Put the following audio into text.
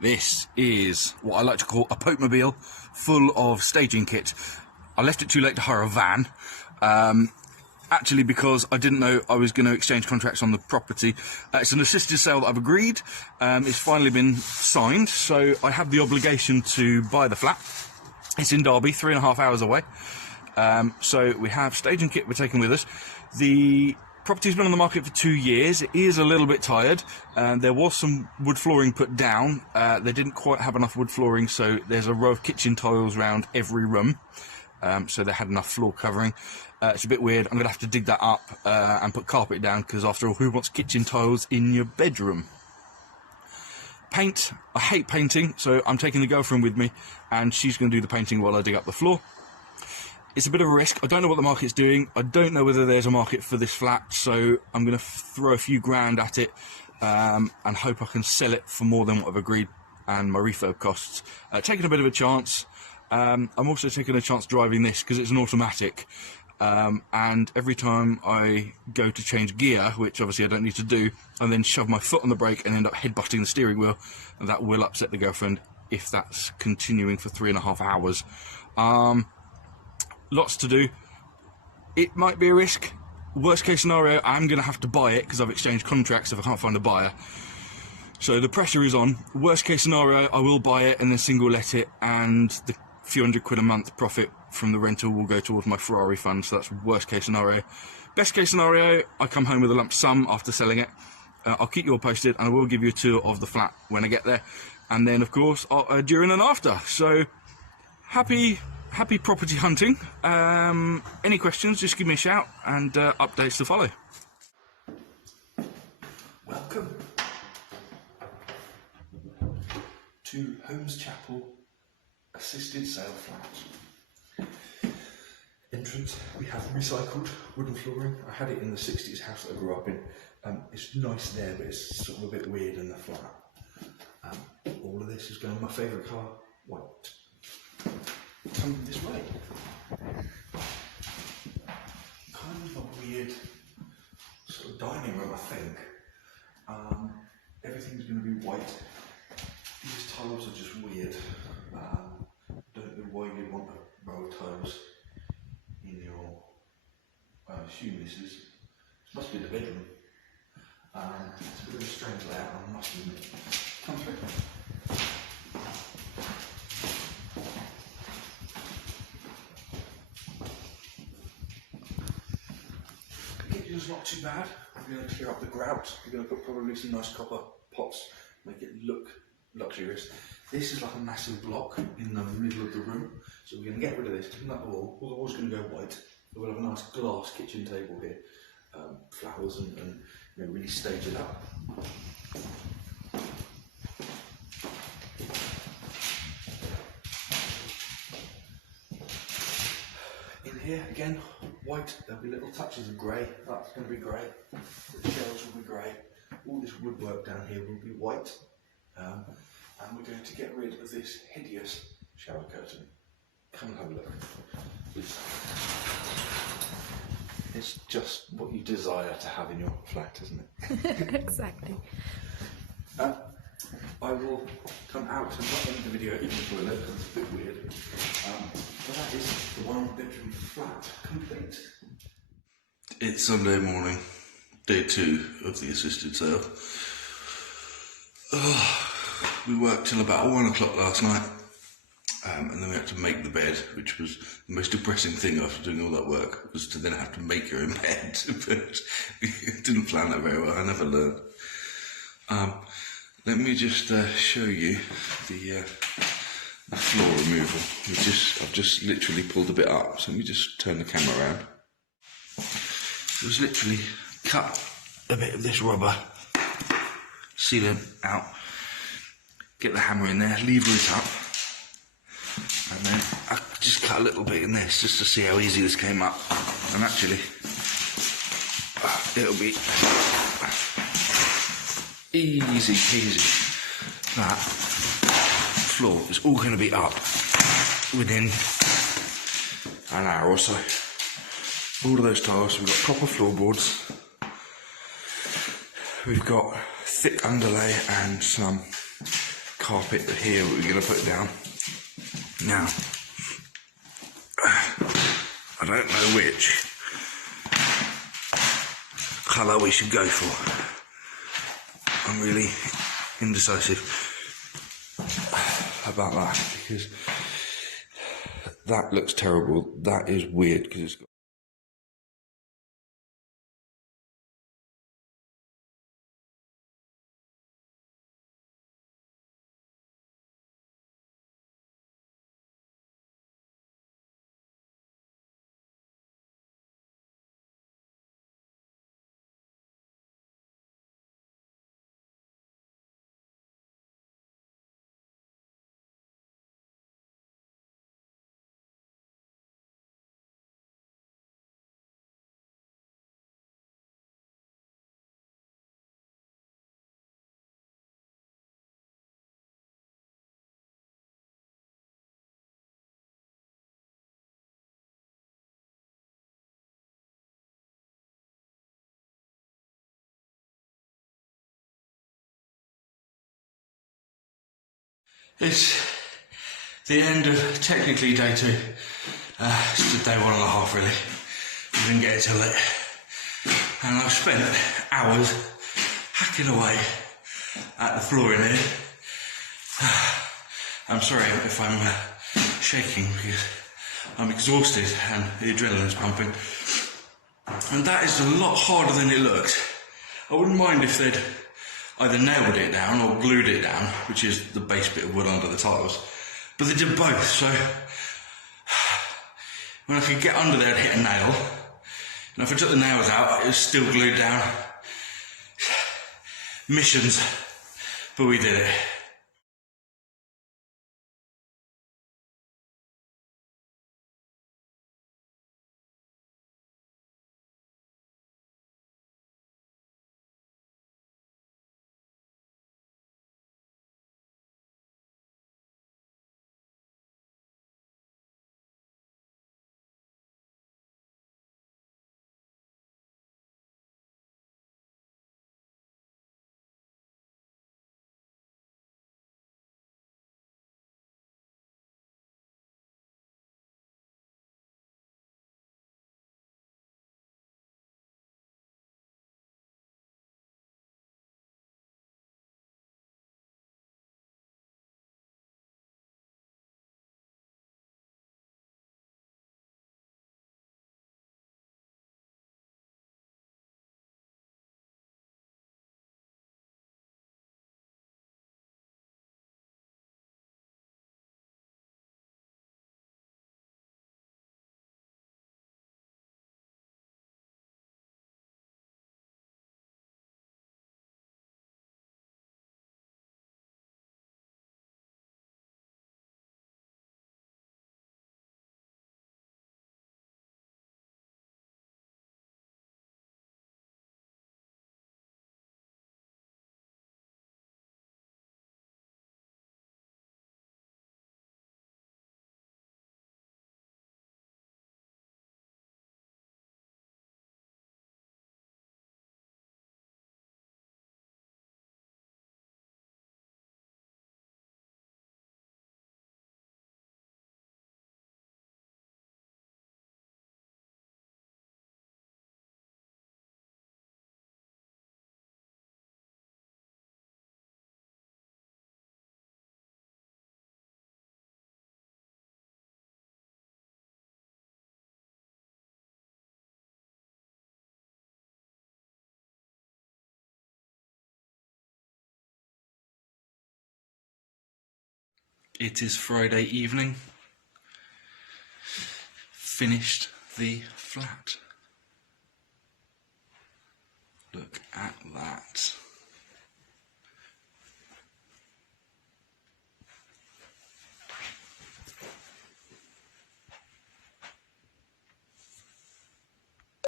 This is what I like to call a Pope-mobile full of staging kit. I left it too late to hire a van, actually because I didn't know I was going to exchange contracts on the property. It's an assisted sale that I've agreed. It's finally been signed, so I have the obligation to buy the flat. It's in Derby, 3.5 hours away. So we have staging kit we're taking with us. The property's been on the market for 2 years. It is a little bit tired. There was some wood flooring put down. They didn't quite have enough wood flooring, so there's a row of kitchen tiles around every room. So they had enough floor covering. It's a bit weird. I'm going to have to dig that up and put carpet down, because after all, who wants kitchen tiles in your bedroom? Paint. I hate painting, so I'm taking the girlfriend with me, and she's going to do the painting while I dig up the floor. It's a bit of a risk. I don't know what the market's doing. I don't know whether there's a market for this flat, so I'm going to throw a few grand at it and hope I can sell it for more than what I've agreed and my refurb costs. Taking a bit of a chance. I'm also taking a chance driving this because it's an automatic, and every time I go to change gear, which obviously I don't need to do, I then shove my foot on the brake and end up headbutting the steering wheel, and that will upset the girlfriend if that's continuing for 3.5 hours. Lots to do. It might be a risk. Worst case scenario, I'm going to have to buy it because I've exchanged contracts if I can't find a buyer. So the pressure is on. Worst case scenario, I will buy it and then single let it, and the few £100 a month profit from the rental will go towards my Ferrari fund. So that's worst case scenario. Best case scenario, I come home with a lump sum after selling it. I'll keep you all posted, and I will give you a tour of the flat when I get there, and then of course during and after. So happy property hunting. Any questions, just give me a shout, and updates to follow. Welcome to Holmes Chapel assisted sale flat. Entrance, we have recycled wooden flooring. I had it in the 60s house that I grew up in. It's nice there, but it's sort of a bit weird in the flat. All of this is going to my favourite colour, white. Come this way. Kind of a weird sort of dining room, I think. Everything's going to be white. These tiles are just weird. Don't know why you'd want a row of tiles in your. I assume this must be the bedroom. It's a bit of a strange layout, I must admit. Come through. It's not too bad. I'm going to clear up the grout. I'm going to put probably some nice copper pots, make it look luxurious. This is like a massive block in the middle of the room, so we're going to get rid of this, clean up the wall. All the wall's going to go white. We'll have a nice glass kitchen table here, flowers, and you know, really stage it up. In here again, white. There'll be little touches of grey. That's going to be grey. The shelves will be grey. All this woodwork down here will be white. And we're going to get rid of this hideous shower curtain. Come and have a look. It's just what you desire to have in your flat, isn't it? Exactly. I will come out and not end the video in the toilet because it's a bit weird. But that is the 1-bedroom flat complete. It's Sunday morning, day 2 of the assisted sale. We worked till about 1 o'clock last night, and then we had to make the bed, which was the most depressing thing after doing all that work, was to then have to make your own bed. But we didn't plan that very well. I never learned. Let me just show you the floor removal. I've just literally pulled a bit up, so let me just turn the camera around. It was literally cut a bit of this rubber sealant out, get the hammer in there, lever it up, and then I just cut a little bit in this just to see how easy this came up. And actually, it'll be easy peasy. That floor is all going to be up within an hour or so. All of those tiles, we've got proper floorboards, we've got thick underlay and some carpet here we're going to put down. Now, I don't know which colour we should go for. I'm really indecisive about that because that looks terrible. That is weird because it's got... It's the end of technically day 2. It's day 1.5 really. We didn't get it till late. And I've spent hours hacking away at the flooring here. I'm sorry if I'm shaking because I'm exhausted and the adrenaline's pumping. And that is a lot harder than it looks. I wouldn't mind if they'd either nailed it down or glued it down, which is the base bit of wood under the tiles. But they did both, so when I could get under there and hit a nail, and if I took the nails out, it was still glued down. Missions, but we did it. It is Friday evening. Finished the flat. Look at that.